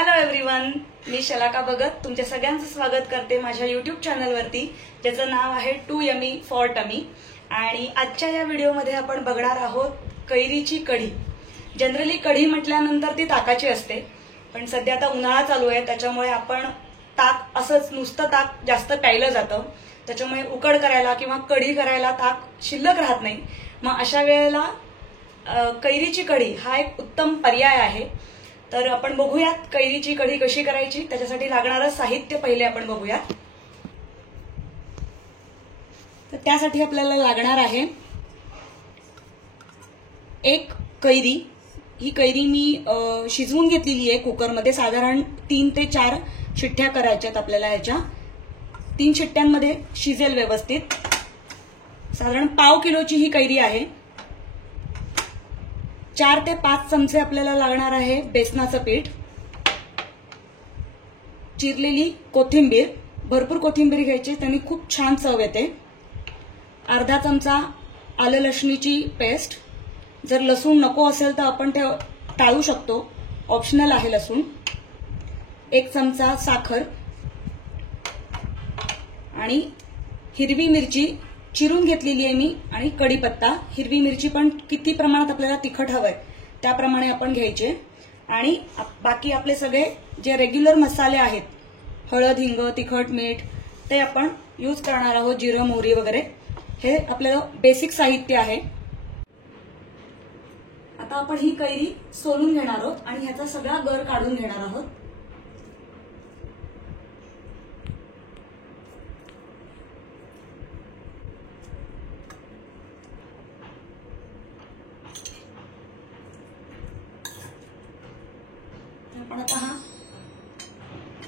Hello everyone, मी शलाका भगत तुमच्या सगळ्यांचं स्वागत करते माझ्या यूट्यूब चॅनलवरती, ज्याचं नाव आहे टू यमी फॉर टमी। आणि आजच्या या व्हिडिओमध्ये आपण बघणार आहोत कैरीची कढी। जनरली कढी म्हटल्यानंतर ती ताकाची असते, पण सध्या आता उन्हाळा चालू आहे, त्याच्यामुळे आपण ताक असंच नुसतं ताक जास्त प्यायलं जातं, त्याच्यामुळे उकड करायला किंवा कढी करायला ताक शिल्लक राहत नाही। मग अशा वेळेला कैरीची कढी हा एक उत्तम पर्याय आहे। तर आपण बघूयात कैरीची कढी कशी करायची, त्याच्यासाठी लागणारं साहित्य पहिले आपण बघूयात। तर त्यासाठी आपल्याला लागणार आहे एक कैरी। ही कैरी मी शिजवून घेतलेली आहे कुकरमध्ये। साधारण 3 ते 4 शिट्ट्या करायच्यात आपल्याला। याच्या 3 शिट्ट्यांमध्ये शिजेल व्यवस्थित। साधारण पाव किलोची ही कैरी आहे। 4 ते 5 चमचे आपल्याला लागणार आहे बेसनाचं पीठ, चिरलेली कोथिंबीर, भरपूर कोथिंबीर घ्यायची, त्याने खूप छान चव येते। अर्धा चमचा आलं लसणीची पेस्ट, जर लसूण नको असेल तर आपण ते टाळू शकतो, ऑप्शनल आहे लसूण। 1 चमचा साखर आणि हिरवी मिरची चिरून घेतलेली आहे मी, आणि कढीपत्ता। हिरवी मिरची पण किती प्रमाणात आपल्याला तिखट हवंय त्याप्रमाणे आपण घ्यायचे। आणि बाकी आपले सगळे जे रेग्युलर मसाले आहेत, हळद, हिंग, तिखट, मीठ, ते आपण यूज करणार आहोत। जिरं, मोहरी वगैरे हे आपल्याला बेसिक साहित्य आहे। आता आपण ही कैरी सोलून घेणार आहोत आणि ह्याचा सगळा गर काढून घेणार आहोत। आपण आता हा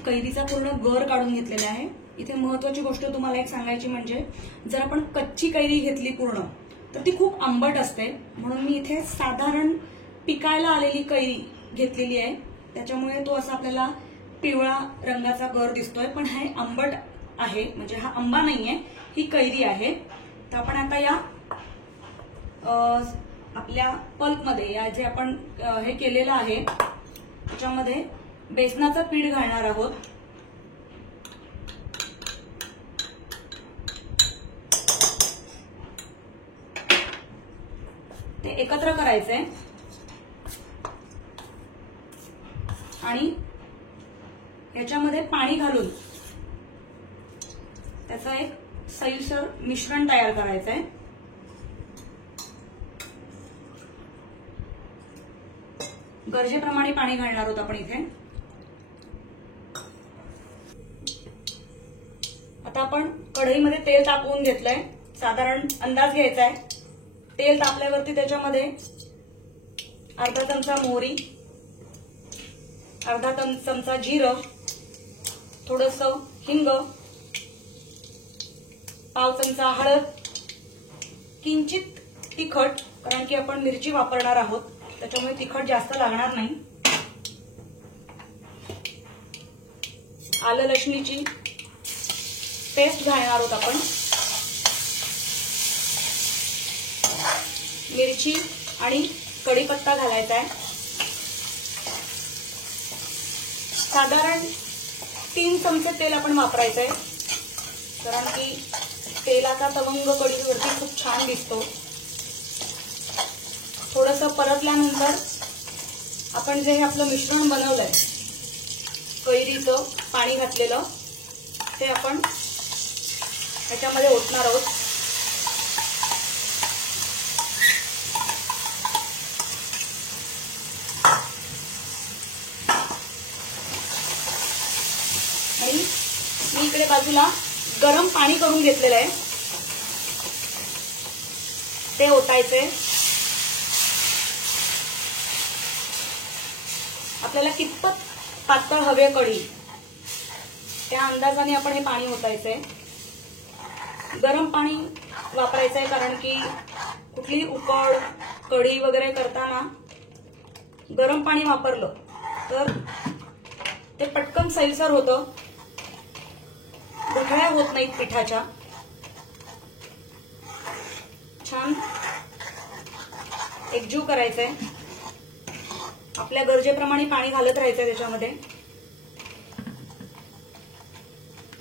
कैरीचा पूर्ण गर काढून घेतलेला आहे। इथे महत्वाची गोष्ट तुम्हाला एक सांगायची म्हणजे, जर आपण कच्ची कैरी घेतली पूर्ण तर ती खूप आंबट असते, म्हणून मी इथे साधारण पिकायला आलेली कैरी घेतलेली आहे, त्याच्यामुळे तो असा आपल्याला पिवळा रंगाचा गर दिसतोय, पण हे आंबट आहे, म्हणजे हा आंबा नाहीये, ही कैरी आहे। तर आपण आता या आपल्या पल्पमध्ये, या जे आपण हे केलेलं आहे त्याच्यामध्ये बेसनाचं पीठ घालणार आहोत। ते एकत्र करायचंय आणि याच्यामध्ये पाणी घालून त्याचा एक सैलसर मिश्रण तयार करायचंय। गरजेप्रमाणे पाणी घालणार आहोत आपण इथे। आता आपण कढईमध्ये तेल तापवून घेतलंय, साधारण अंदाज घ्यायचा आहे। तेल तापल्यावरती त्याच्यामध्ये अर्धा चमचा मोहरी, अर्धा चमचा जिरं, थोडंसं हिंग, पाव चमचा हळद, किंचित तिखट, कारण की आपण मिरची वापरणार आहोत त्याच्यामुळे तिखट जास्त लागणार नाही। आलं लसणीची पेस्ट घालणार आहोत आपण, मिरची आणि कढीपत्ता घालायचा आहे। साधारण 3 चमचे तेल आपण वापरायचंय, कारण की तेलाचा तवंग कढीवरती खूप छान दिसतो। थोडंसं परतल्यानंतर आपण जे हे आपलं मिश्रण बनवलंय कैरीचं पाणी घातलेलं, ते आपण ह्याच्यामध्ये ओतणार आहोत। आणि मी इकडे बाजूला गरम पाणी करून घेतलेलं आहे, ते ओतायचंय। आपल्याला कितपत पातळ हवे कढी त्या अंदाजाने आपण हे पाणी ओतायचंय। गरम पाणी वापरायचंय, कारण की कुठलीही उकड कढी वगैरे करताना गरम पाणी वापरलं तर ते पटकन सैलसर होतं, गुठळ्या होत नाहीत पिठाच्या। छान एकजीव करायचंय। आपल्या गरजेप्रमाणे पाणी घालत राहायचंय त्याच्यामध्ये।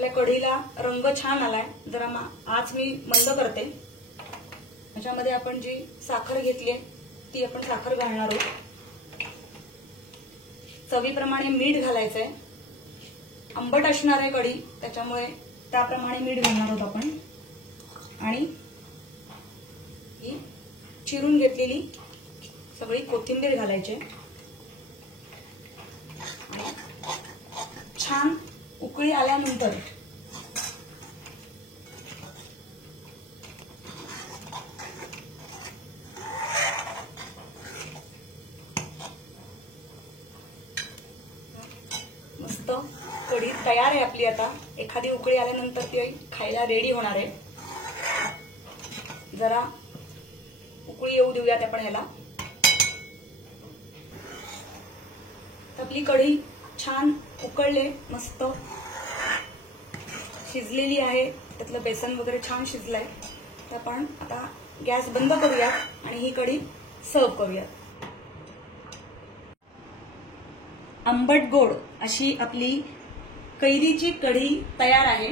आपल्या कढीला रंग छान आलाय. जरा आज मी मंद करते. याच्यामध्ये आपण जी साखर घेतली ती आपण साखर घालणार आहोत. चवीप्रमाणे मीठ घालायचंय. आंबट असणार आहे कढी, त्याच्यामुळे त्याप्रमाणे मीठ घालणार आहोत आपण. आणि ही चिरून घेतलेली सगळी कोथिंबीर घालायची. छान उकळी आल्यानंतर मस्त कढी तयार आहे आपली. आता एखादी उकळी आल्यानंतर ती खायला रेडी होणार आहे. जरा उकळी येऊ देऊयात आपण ह्याला. आपली कढी छान उकळले, मस्त शिजलेली आहे. त्यातलं बेसन वगैरे छान शिजलंय. तर आपण आता गॅस बंद करूयात आणि ही कढी सर्व करूयात. आंबट गोड अशी आपली कैरीची कढी तयार आहे.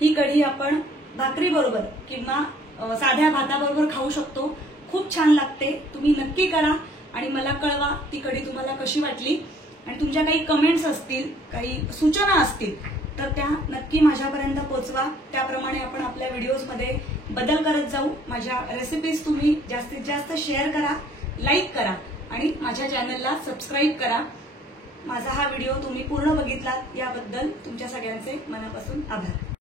ही कढी आपण भाकरी बरोबर किंवा साध्या भाताबरोबर खाऊ शकतो. खूप छान लागते. तुम्ही नक्की करा आणि मला कळवा ती कढी तुम्हाला कशी वाटली. आणि तुमच्या काही कमेंट्स असतील, काही सूचना असतील तर त्या नक्की माझ्यापर्यंत पोहोचवा. त्याप्रमाणे आपण आपल्या व्हिडिओजमध्ये बदल करत जाऊ. माझ्या रेसिपीज तुम्ही जास्तीत जास्त शेअर करा, लाईक करा आणि माझ्या चॅनलला सबस्क्राईब करा. माझा हा व्हिडिओ तुम्ही पूर्ण बघितलात याबद्दल तुमच्या सगळ्यांचे मनापासून आभार.